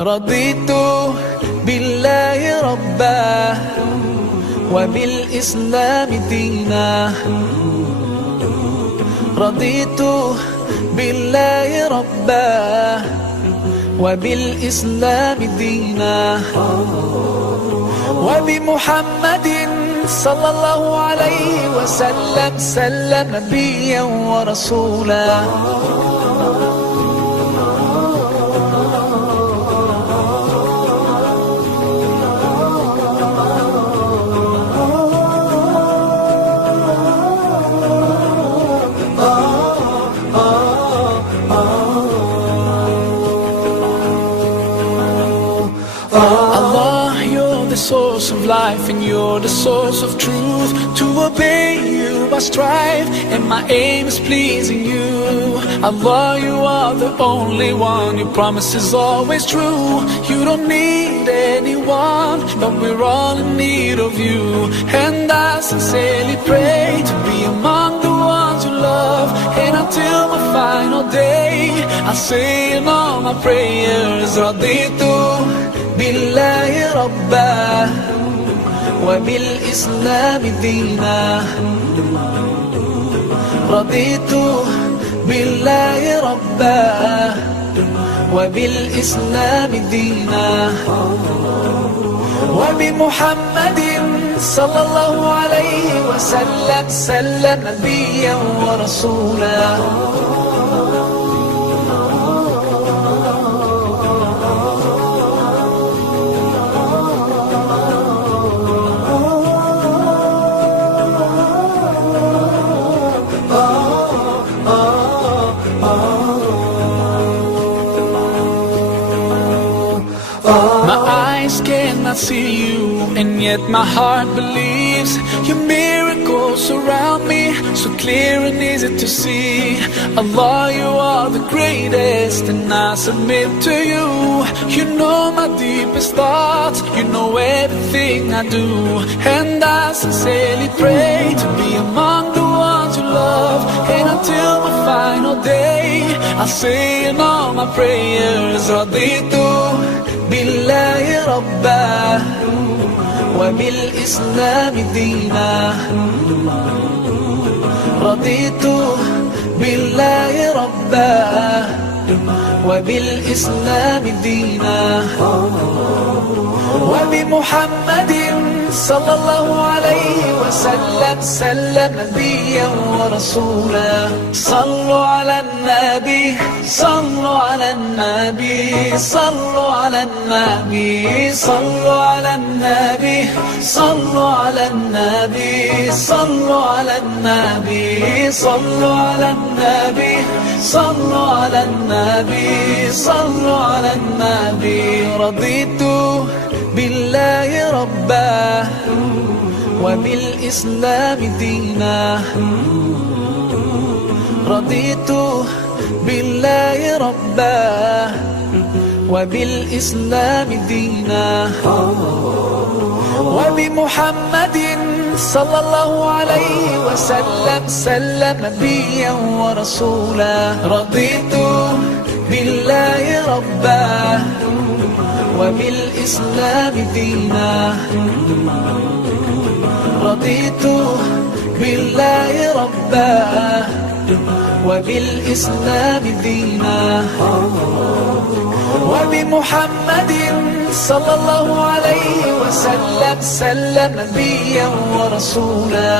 رضيت بالله ربا وبالإسلام دينا. رضيت بالله ربا وبالإسلام دينا، وبمحمد صلى الله عليه وسلم نبيا ورسولا. Allah, you're the source of life and you're the source of truth. To obey you I strive and my aim is pleasing you. Allah, you are the only one, your promise is always true. You don't need anyone, but we're all in need of you. And I sincerely pray to be among the ones you love, and until my final day I say in all my prayers, Raditu billahi rabba وبالإسلام دينا. رضيت بالله ربا وبالإسلام دينا، وبمحمد صلى الله عليه وسلم نبيا ورسولا. My eyes cannot see you, and yet my heart believes. Your miracles surround me, so clear and easy to see. Allah, you are the greatest, and I submit to you. You know my deepest thoughts, you know everything I do. And I sincerely pray to be among the ones you love, and until my final day I say in all my prayers, Raditu billahi rabba وبالإسلام دينا. رضيت بالله ربا وبالإسلام دينا، وبمحمد صلى الله عليه وسلم نبيا ورسولا. صلوا على النبي، صلوا على النبي، صلوا على النبي، صلوا على النبي، صلوا على النبي، صلوا على النبي، صلوا على النبي، صلوا على النبي، صلوا على النبي. رضيت بالله ربا وبالإسلام دينا. رضيت بالله ربا وبالإسلام دينا، وبمحمد صلى الله عليه وسلم نبيا ورسولا. رضيت بالله ربا وبالإسلام دينا. رضيت بالله ربا وبالإسلام دينا، وبمحمد صلى الله عليه وسلم نبيا ورسولا.